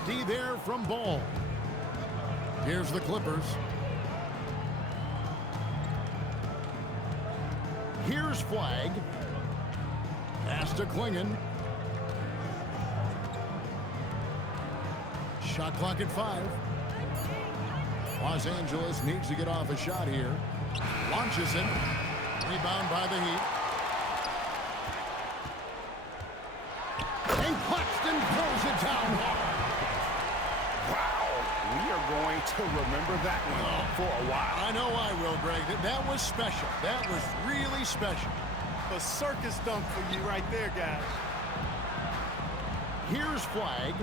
Empty there from Ball. Here's the Clippers. Here's Flag. Pass to Klingon. Shot clock at 5. Los Angeles needs to get off a shot here. Launches it. Rebound by the Heat. And Claxton throws it down hard. Wow. We are going to remember that one for a while. I know I will, Greg. That was special. That was really special. A circus dunk for you right there, guys. Here's Flag.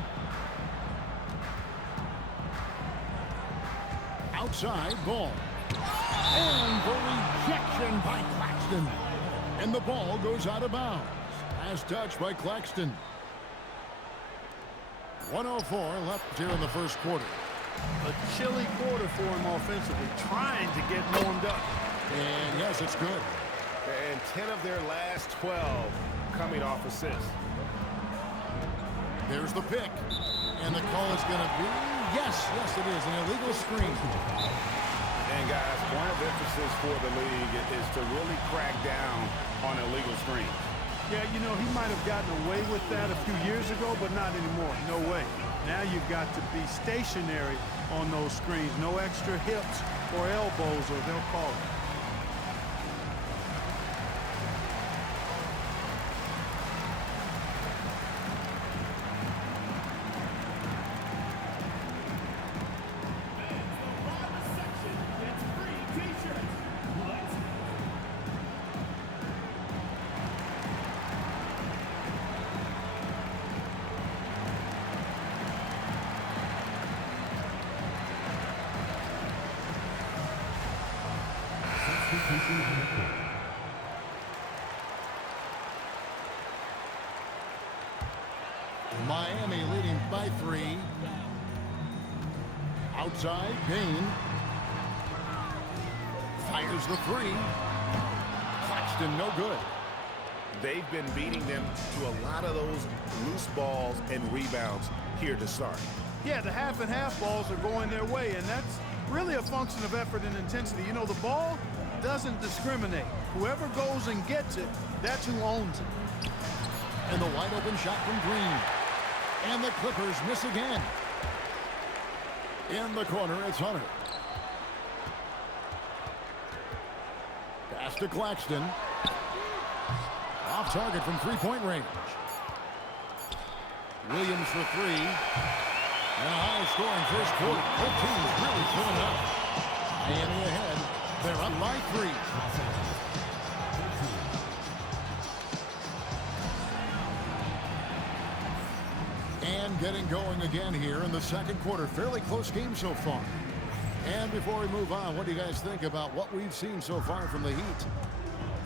Outside Ball. And the rejection by Claxton. And the ball goes out of bounds. Last touch by Claxton. 1:04 left here in the first quarter. A chilly quarter for him offensively, trying to get warmed up. And yes, it's good. And 10 of their last 12 coming off assists. There's the pick. And the call is going to be, yes, it is, an illegal screen. And guys, point of emphasis for the league is to really crack down on illegal screens. Yeah, you know, he might have gotten away with that a few years ago, but not anymore. No way. Now you've got to be stationary on those screens. No extra hips or elbows, or they'll call it. Miami leading by 3. Outside, Payne. Fires the 3. Claxton, no good. They've been beating them to a lot of those loose balls and rebounds here to start. Yeah, the half and half balls are going their way, and that's really a function of effort and intensity. You know, the ball doesn't discriminate. Whoever goes and gets it, that's who owns it. And the wide open shot from Green. And the Clippers miss again. In the corner, it's Hunter. Pass to Claxton. Off target from three-point range. Williams for 3. And a high-scoring first quarter. Both teams really filling up. Miami ahead. They're up by 3. And getting going again here in the second quarter. Fairly close game so far. And before we move on, what do you guys think about what we've seen so far from the Heat?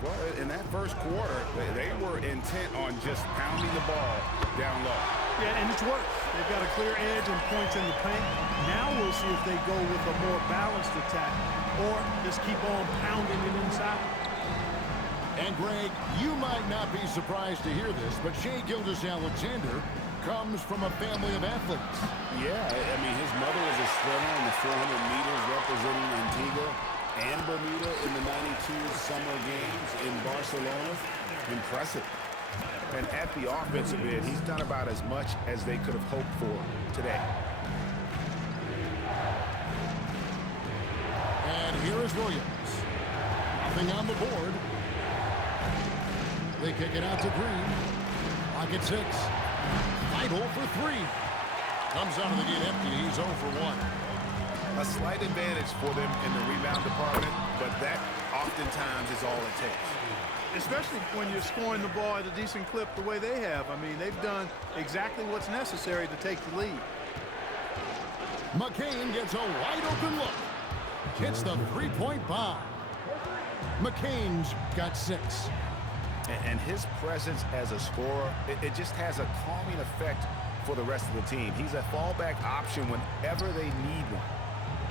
Well, in that first quarter, they were intent on just pounding the ball down low. Yeah, and it's worked. They've got a clear edge and points in the paint. Now we'll see if they go with a more balanced attack or just keep on pounding it inside. And Greg, you might not be surprised to hear this, but Shai Gilgeous-Alexander comes from a family of athletes. Yeah, I mean, his mother was a swimmer in the 400 meters representing Antigua and Bermuda in the 92 Summer Games in Barcelona. Impressive. And at the offensive end, he's done about as much as they could have hoped for today. And here is Williams. Nothing on the board. They kick it out to Green. Clock at 6. Vital for 3. Comes out of the gate empty. He's 0 for 1. A slight advantage for them in the rebound department, but that oftentimes is all it takes. Especially when you're scoring the ball at a decent clip the way they have. I mean, they've done exactly what's necessary to take the lead. McCain gets a wide open look. Hits the three-point bomb. McCain's got 6. And his presence as a scorer, it just has a calming effect for the rest of the team. He's a fallback option whenever they need one.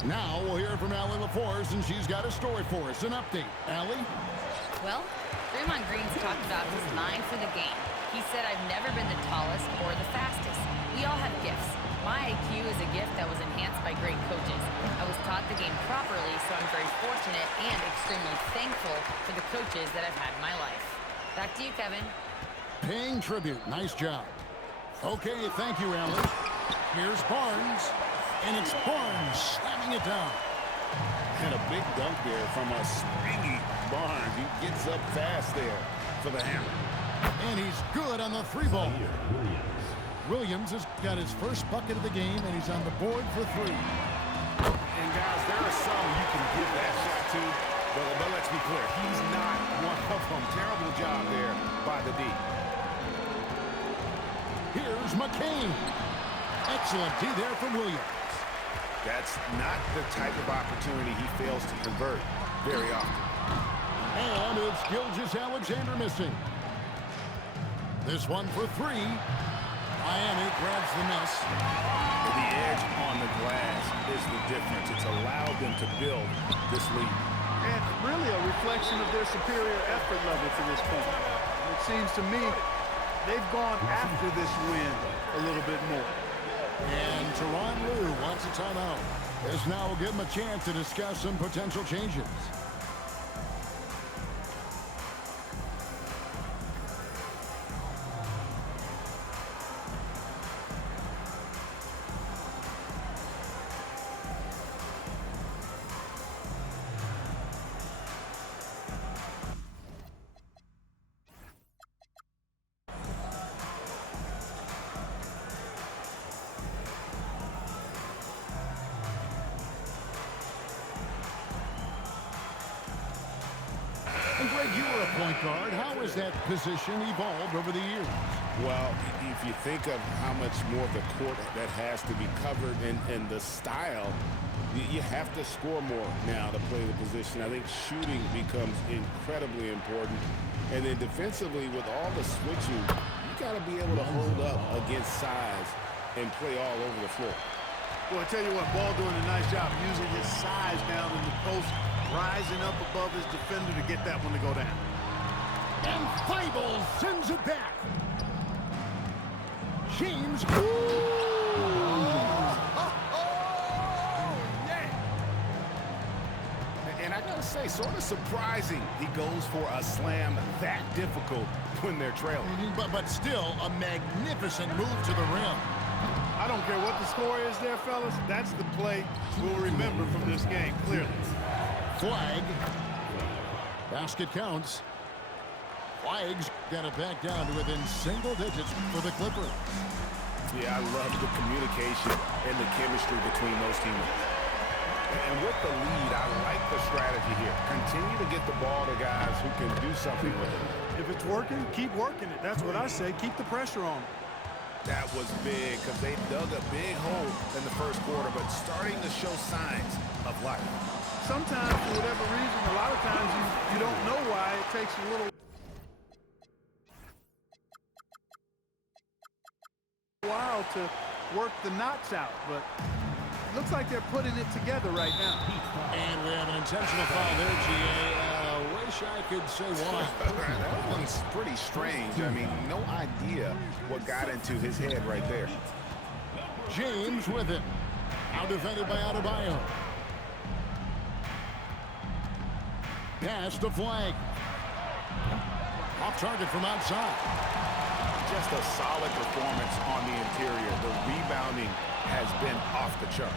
Now we'll hear from Allie LaForce, and she's got a story for us. An update. Allie? Well, Draymond Green's talked about his mind for the game. He said, I've never been the tallest or the fastest. We all have gifts. My IQ is a gift that was enhanced by great coaches. I was taught the game properly, so I'm very fortunate and extremely thankful for the coaches that I've had in my life. Back to you, Kevin. Paying tribute. Nice job. Okay, thank you, Allen. Here's Barnes, and it's Barnes slamming it down. And a big dunk there from a springy Barnes. He gets up fast there for the hammer. And he's good on the three ball. Williams has got his first bucket of the game, and he's on the board for three. And guys, there are some you can give that shot to, but let's be clear, he's not one of them. Terrible job there by the D. Here's McCain. Excellent D there from Williams. That's not the type of opportunity he fails to convert very often. And it's Gilgeous-Alexander missing. This one for three. Miami grabs the miss. The edge on the glass is the difference. It's allowed them to build this lead. And really a reflection of their superior effort level to this point. It seems to me they've gone after this win a little bit more. And Tyronn Lue wants a timeout. This now will give him a chance to discuss some potential changes. And Greg, you were a point guard. How has that position evolved over the years? Well, if you think of how much more of the court that has to be covered and the style, you have to score more now to play the position. I think shooting becomes incredibly important. And then defensively, with all the switching, you got to be able to hold up against size and play all over the floor. Well, I tell you what, Ball doing a nice job using his size down in the post, rising up above his defender to get that one to go down. And Thibault sends it back. James. And I gotta say, sort of surprising he goes for a slam that difficult when they're trailing. But still, a magnificent move to the rim. I don't care what the score is there, fellas. That's the play we'll remember from this game, clearly. Flag. Basket counts. Flag's got it back down to within single digits for the Clippers. Yeah, I love the communication and the chemistry between those teammates. And with the lead, I like the strategy here. Continue to get the ball to guys who can do something with it. If it's working, keep working it. That's what I say. Keep the pressure on. That was big because they dug a big hole in the first quarter, but starting to show signs of life. Sometimes, for whatever reason, a lot of times you don't know why. It takes a little while to work the knots out, but it looks like they're putting it together right now. And we have an intentional foul there, GA. Wish I could say why. That one's pretty strange. I mean, no idea what got into his head right there. James with it. Now defended by Adebayo. Pass to Flag. Off target from outside. Just a solid performance on the interior. The rebounding has been off the charts.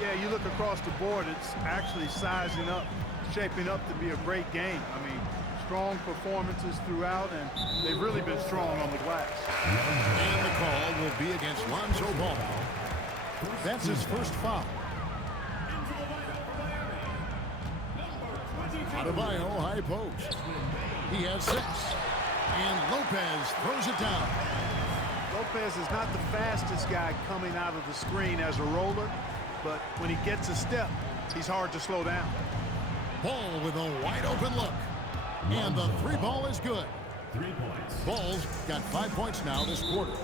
Yeah, you look across the board, it's actually sizing up, shaping up to be a great game. I mean, strong performances throughout, and they've really been strong on the glass. And the call will be against Lonzo Ball. That's his first foul. Adebayo, high post. He has 6. And Lopez throws it down. Lopez is not the fastest guy coming out of the screen as a roller, but when he gets a step, he's hard to slow down. Ball with a wide open look. And the 3 ball is good. 3 points. Ball's got 5 points now this quarter.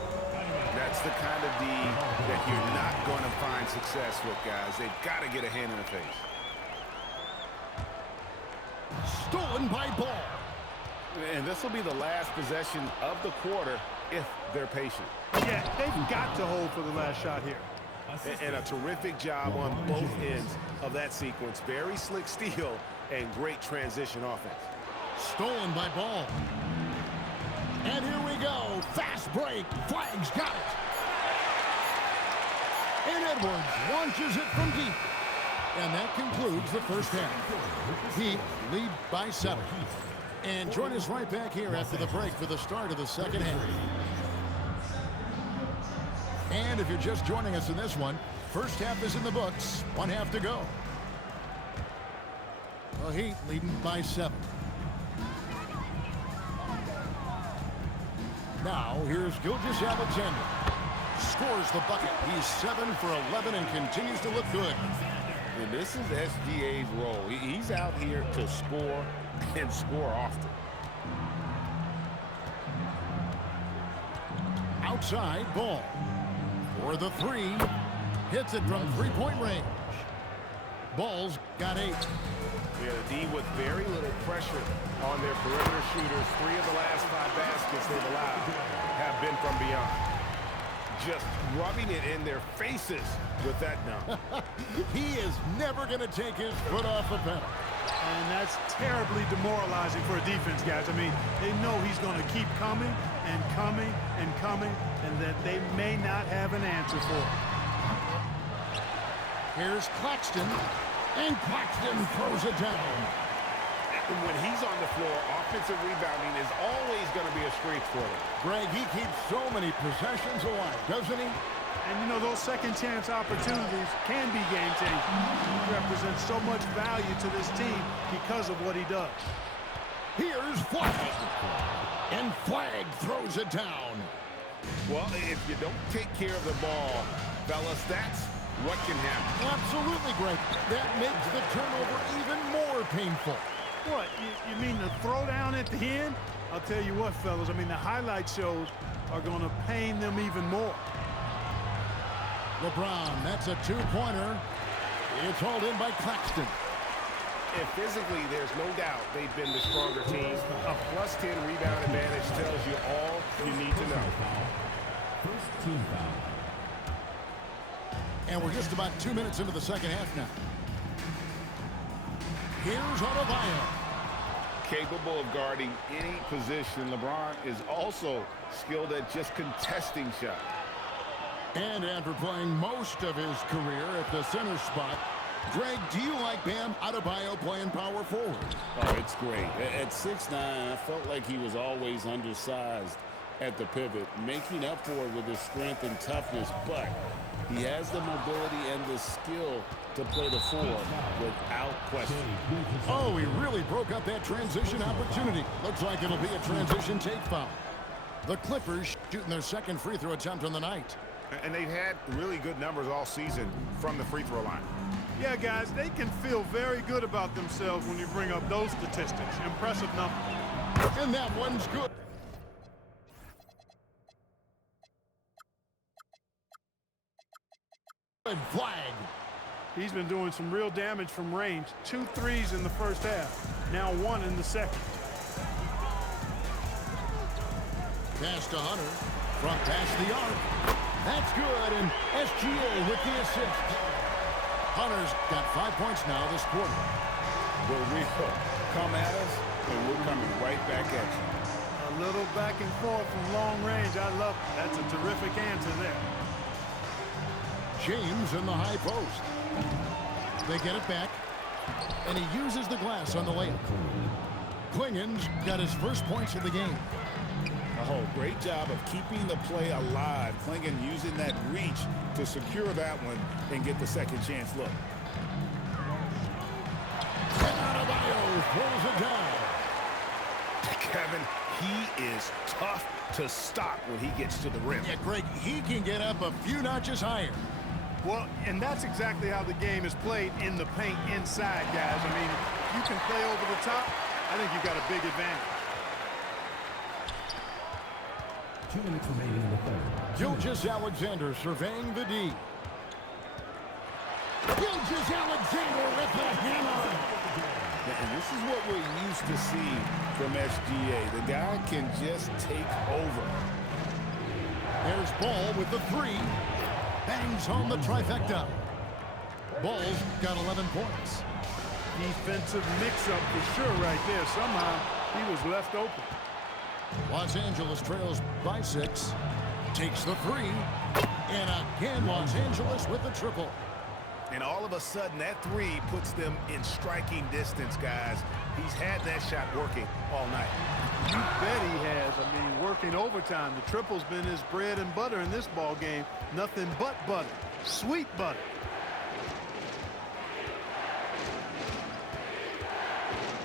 That's the kind of D that you're not going to find success with, guys. They've got to get a hand in the face. Stolen by Ball. And this will be the last possession of the quarter if they're patient. Yeah, they've got to hold for the last shot here. And a terrific job on both ends of that sequence. Very slick steal and great transition offense. Stolen by Ball. And here we go. Fast break. Flag's got it. And Edwards launches it from deep. And that concludes the first half. Heat lead by 7. And join us right back here after the break for the start of the second half. And if you're just joining us in this one, first half is in the books. 1 half to go. The Heat leading by 7. Now here's Gilgeous-Alexander. Scores the bucket. He's 7 for 11 and continues to look good. And this is SGA's role. He's out here to score and score often. Outside Ball. For the 3. Hits it from three-point range. Ball's got 8. Yeah, the D with very little pressure on their perimeter shooters. 3 of the last 5 baskets they've allowed have been from beyond. Just rubbing it in their faces with that dunk. He is never going to take his foot off the pedal. And that's terribly demoralizing for a defense, guys. I mean, they know he's going to keep coming and coming and coming, and that they may not have an answer for it. Here's Claxton, and Claxton throws it down. And when he's on the floor, offensive rebounding is always going to be a strength for them. Greg, he keeps so many possessions alive, doesn't he? And, you know, those second-chance opportunities can be game-changing. He represents so much value to this team because of what he does. Here's Flag. And Flag throws it down. Well, if you don't take care of the ball, fellas, that's what can happen. Absolutely, Greg. That makes the turnover even more painful. What, you mean the throwdown at the end? I'll tell you what, fellas, I mean, the highlight shows are going to pain them even more. LeBron, that's a 2-pointer. It's hauled in by Claxton. And physically, there's no doubt they've been the stronger team. A +10 rebound advantage tells you all you need to know. First team foul. And we're just about 2 minutes into the second half now. Here's Adebayo. Capable of guarding any position, LeBron is also skilled at just contesting shots. And after playing most of his career at the center spot, Greg, do you like Bam Adebayo playing power forward? Oh, it's great. At 6'9", I felt like he was always undersized at the pivot, making up for it with his strength and toughness, but he has the mobility and the skill to play the 4 without question. Oh, he really broke up that transition opportunity. Looks like it'll be a transition take foul. The Clippers shooting their second free throw attempt on the night. And they've had really good numbers all season from the free throw line. Yeah, guys, they can feel very good about themselves when you bring up those statistics. Impressive numbers. And that one's good. Good flag. He's been doing some real damage from range. 2 threes in the first half. Now 1 in the second. Pass to Hunter. Front past the arc. That's good, and SGA with the assist. Hunter's got 5 points now this quarter. Well, we come at us, and we're coming right back at you. A little back and forth from long range. I love it. That's a terrific answer there. James in the high post. They get it back, and he uses the glass on the layup. Klingen's got his first points of the game. Oh, great job of keeping the play alive. Klingen using that reach to secure that one and get the second chance look. And Adebayo throws it down. Kevin, he is tough to stop when he gets to the rim. Yeah, Greg, he can get up a few notches higher. Well, and that's exactly how the game is played in the paint inside, guys. I mean, if you can play over the top, I think you've got a big advantage. 2 minutes remaining in the third. Gilgeous-Alexander surveying the D. Gilgeous-Alexander with the hammer. And this is what we're used to seeing from SGA. The guy can just take over. There's Ball with the 3. bangs home the trifecta. Bulls got 11 points. Defensive mix-up for sure right there. Somehow he was left open. Los Angeles trails by 6. Takes the 3. And again, Los Angeles with the triple. And all of a sudden, that 3 puts them in striking distance, guys. He's had that shot working all night. You bet he has. I mean, working overtime. The triple's been his bread and butter in this ball game. Nothing but butter. Sweet butter.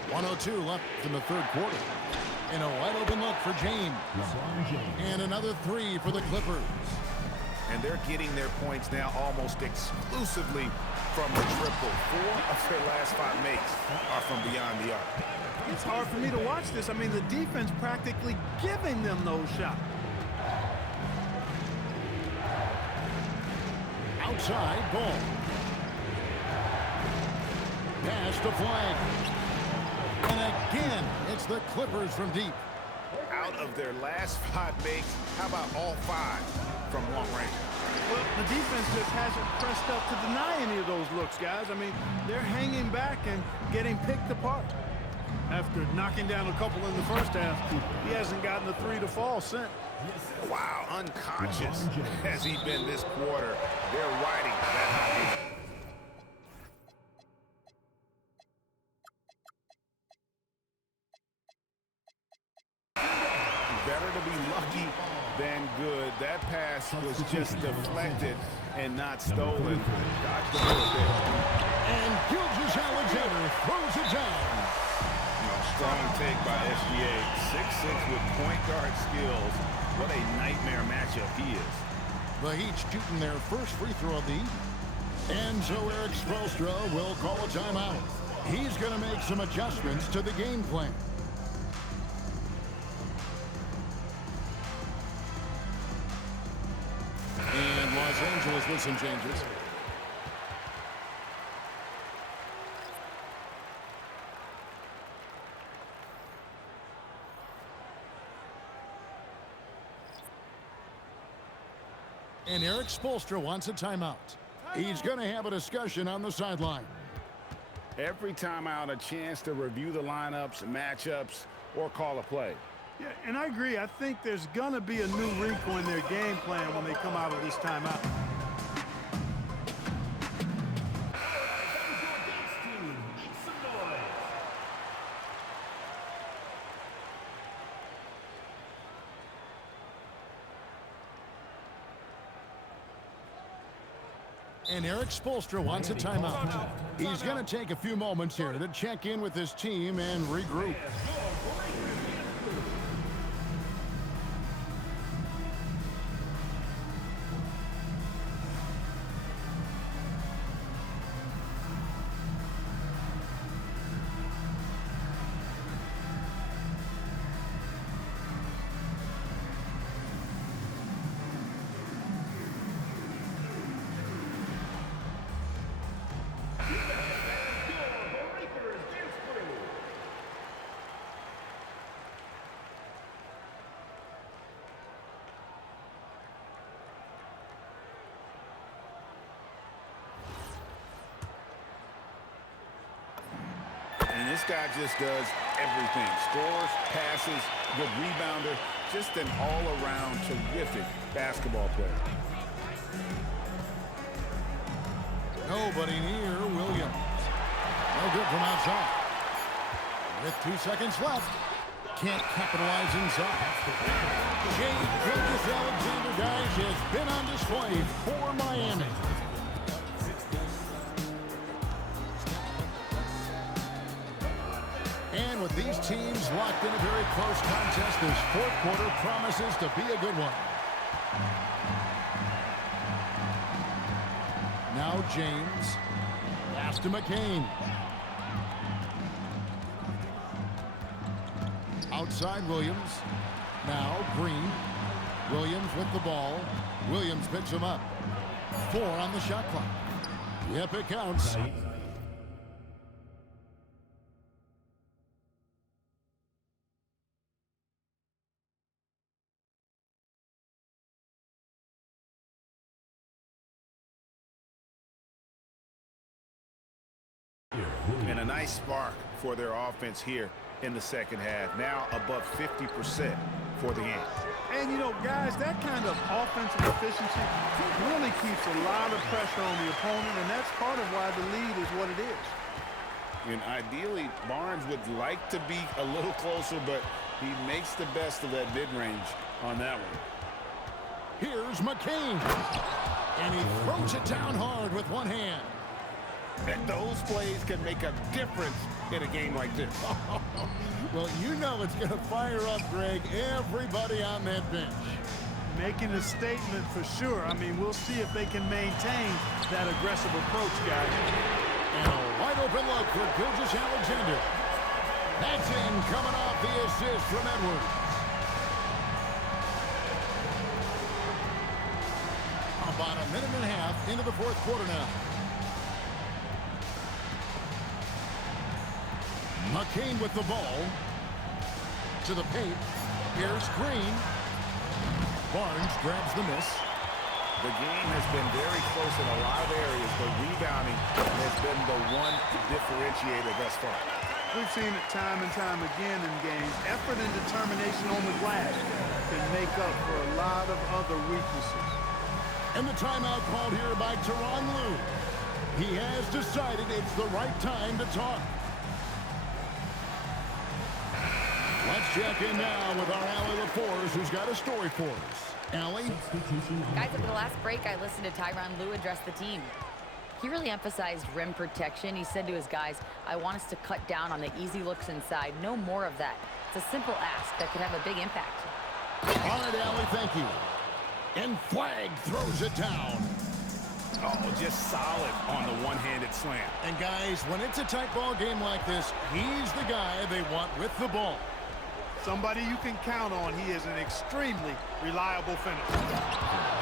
.102 left in the third quarter. And a wide open look for James. LeBron James. And another 3 for the Clippers. And they're getting their points now almost exclusively from the triple. 4 of their last 5 makes are from beyond the arc. It's hard for me to watch this. I mean, the defense practically giving them those shots. Outside ball. Pass to Flag. And again, it's the Clippers from deep. Out of their last 5 makes, how about all 5 from long range? Well, the defense just hasn't pressed up to deny any of those looks, guys. I mean, they're hanging back and getting picked apart. After knocking down a couple in the first half, he hasn't gotten a 3 to fall since. Wow, unconscious has he been this quarter. They're riding that hot heat. Better to be lucky than good. That pass was just deflected and not stolen. Dodged the bullet there. And Gilgeous-Alexander throws it down. Strong take by SGA. 6'6" with point guard skills. What a nightmare matchup he is. The Heat shooting their first free throw of the evening. And so Erik Spoelstra will call a timeout. He's going to make some adjustments to the game plan. And Los Angeles with some changes. And Erik Spoelstra wants a timeout. He's going to have a discussion on the sideline. Every timeout, a chance to review the lineups, matchups, or call a play. Yeah, and I agree. I think there's going to be a new wrinkle in their game plan when they come out of this timeout. And Erik Spoelstra wants a timeout. He's going to take a few moments here to check in with his team and regroup. And this guy just does everything. Scores, passes, good rebounder, just an all-around terrific basketball player. Nobody near Williams. No good from outside. With 2 seconds left. Can't capitalize inside. Shai Gilgeous-Alexander, guys, has been on display for Miami. And with these teams locked in a very close contest, this fourth quarter promises to be a good one. Now James. Pass to McCain. Outside Williams. Now Green. Williams with the ball. Williams picks him up. 4 on the shot clock. Yep, it counts. And a nice spark for their offense here in the second half. Now above 50% for the game. And, you know, guys, that kind of offensive efficiency really keeps a lot of pressure on the opponent, and that's part of why the lead is what it is. And ideally, Barnes would like to be a little closer, but he makes the best of that mid-range on that one. Here's McCain. And he throws it down hard with one hand. And those plays can make a difference in a game like this. Well, you know it's going to fire up, Greg, everybody on that bench. Making a statement for sure. I mean, we'll see if they can maintain that aggressive approach, guys. And a wide open look for Gilgeous-Alexander. That's in, coming off the assist from Edwards. About a minute and a half into the fourth quarter now. McCain with the ball. To the paint. Here's Green. Barnes grabs the miss. The game has been very close in a lot of areas, but rebounding has been the one differentiator thus far. We've seen it time and time again in games. Effort and determination on the glass can make up for a lot of other weaknesses. And the timeout called here by Tyronn Lue. He has decided it's the right time to talk. Let's check in now with our Allie LaForce, who's got a story for us. Allie? Guys, over the last break, I listened to Tyronn Lue address the team. He really emphasized rim protection. He said to his guys, I want us to cut down on the easy looks inside. No more of that. It's a simple ask that could have a big impact. All right, Allie, thank you. And Flag throws it down. Oh, just solid on the one-handed slam. And guys, when it's a tight ball game like this, he's the guy they want with the ball. Somebody you can count on. He is an extremely reliable finisher.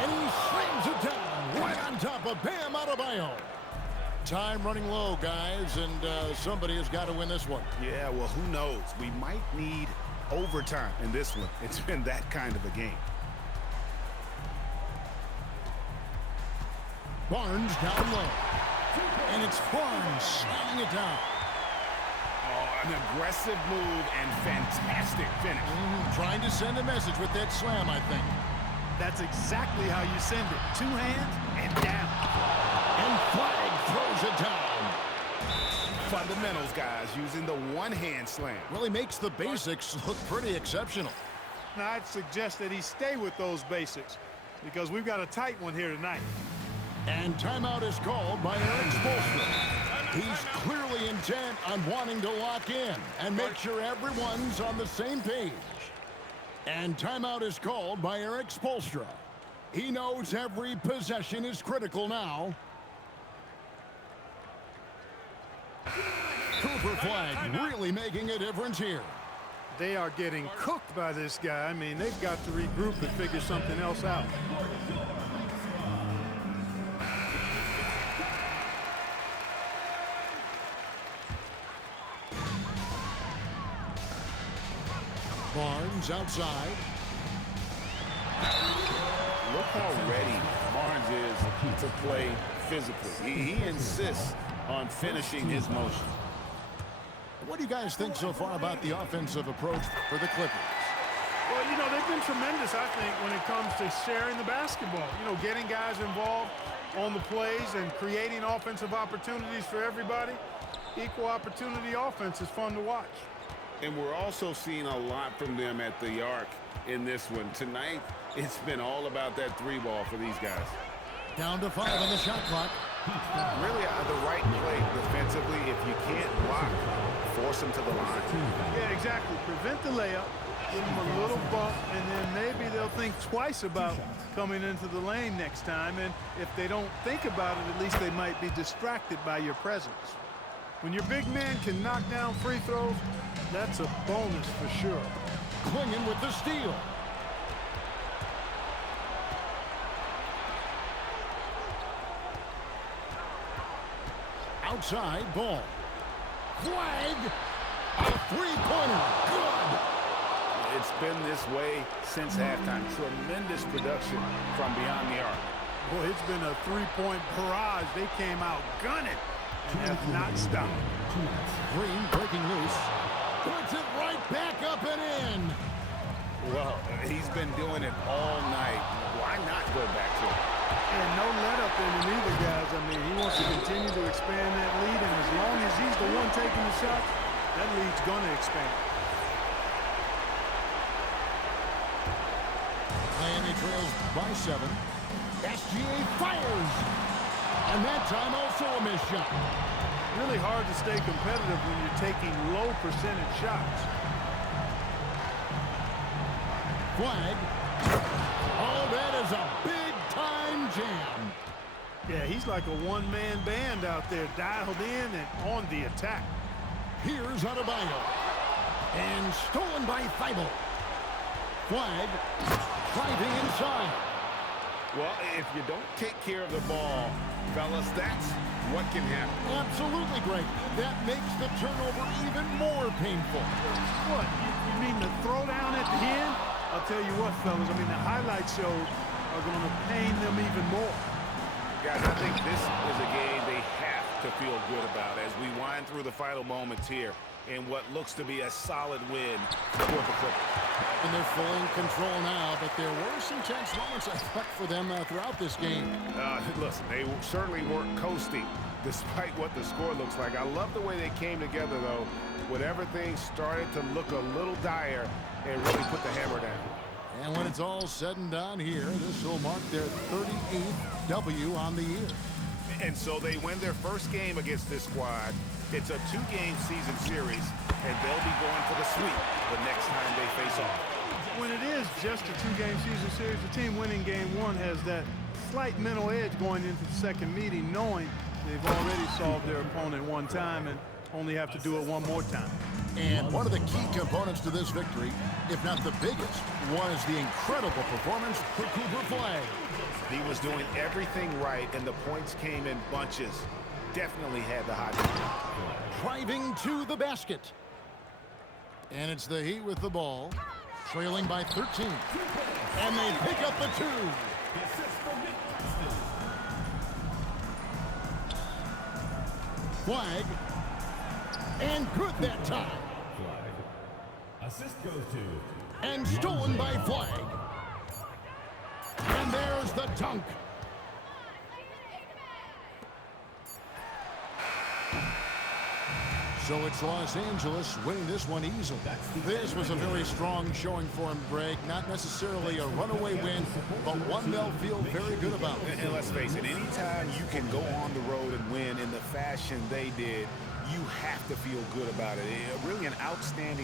And he slams it down right on top of Bam Adebayo. Time running low, guys, and somebody has got to win this one. Yeah, well, who knows? We might need overtime in this one. It's been that kind of a game. Barnes down low. And it's Barnes slamming it down. Oh, an aggressive move and fantastic finish. Trying to send a message with that slam, I think. That's exactly how you send it. Two hands and down. And Flag throws it down. Fundamentals, guys, using the one-hand slam. Well, he makes the basics look pretty exceptional. Now, I'd suggest that he stay with those basics because we've got a tight one here tonight. And timeout is called by Erik Spoelstra. He's clearly intent on wanting to lock in and make sure everyone's on the same page. And timeout is called by Erik Spoelstra. He knows every possession is critical now. Cooper Flag really making a difference here. They are getting cooked by this guy. I mean, they've got to regroup and figure something else out. Barnes outside. Look how ready Barnes is to play physically. He insists on finishing his motion. What do you guys think so far about the offensive approach for the Clippers? Well, you know, they've been tremendous, I think, when it comes to sharing the basketball. You know, getting guys involved on the plays and creating offensive opportunities for everybody. Equal opportunity offense is fun to watch. And we're also seeing a lot from them at the arc in this one. Tonight, it's been all about that three ball for these guys. Down to 5 on the shot clock. Really the right play defensively. If you can't block, force them to the line. Yeah, exactly. Prevent the layup, give them a little bump, and then maybe they'll think twice about coming into the lane next time. And if they don't think about it, at least they might be distracted by your presence. When your big man can knock down free throws, that's a bonus for sure. Clingan with the steal. Outside ball. Flag. A three-pointer. Good. It's been this way since halftime. Tremendous production from beyond the arc. Boy, it's been a three-point barrage. They came out gunning. and have not stopped. Green breaking loose. Puts it right back up and in. Well, he's been doing it all night. Why not go back to it? And no let up in him either, guys. I mean, he wants to continue to expand that lead, and as long as he's the one taking the shots, that lead's going to expand. Miami trails by 7. SGA fires. And that time also a missed shot. Really hard to stay competitive when you're taking low percentage shots. Flag. Oh, that is a big-time jam. Yeah, he's like a one-man band out there, dialed in and on the attack. Here's Adebayo. And stolen by Thibault. Flag. Driving inside. Well, if you don't take care of the ball, fellas, that's what can happen. Absolutely great. That makes the turnover even more painful. What? You mean the throwdown at the end? I'll tell you what, fellas. I mean, the highlight shows are going to pain them even more. Guys, I think this is a game they have to feel good about as we wind through the final moments here in what looks to be a solid win for the Clippers. And they're fully in control now, but there were some tense moments, I thought, for them throughout this game. Listen, they certainly weren't coasting despite what the score looks like. I love the way they came together, though, when everything started to look a little dire and really put the hammer down. And when it's all said and done here, this will mark their 38th W on the year. And so they win their first game against this squad. It's a 2-game season series, and they'll be going for the sweep the next time they face off. When it is just a 2-game season series, the team winning game 1 has that slight mental edge going into the second meeting, knowing they've already solved their opponent one time and only have to do it one more time. And one of the key components to this victory, if not the biggest, was the incredible performance for Cooper Flag. He was doing everything right, and the points came in bunches. Definitely had the hot hand. Driving to the basket. And it's the Heat with the ball, trailing by 13. And they pick up the 2. Flag. And good that time. Assist goes to. And stolen by Flag. And there's the dunk. So it's Los Angeles winning this one easily. This was a very strong showing for him, Greg. Not necessarily a runaway win, but one they'll feel very good about. And let's face it, anytime you can go on the road and win in the fashion they did, you have to feel good about it. Really an outstanding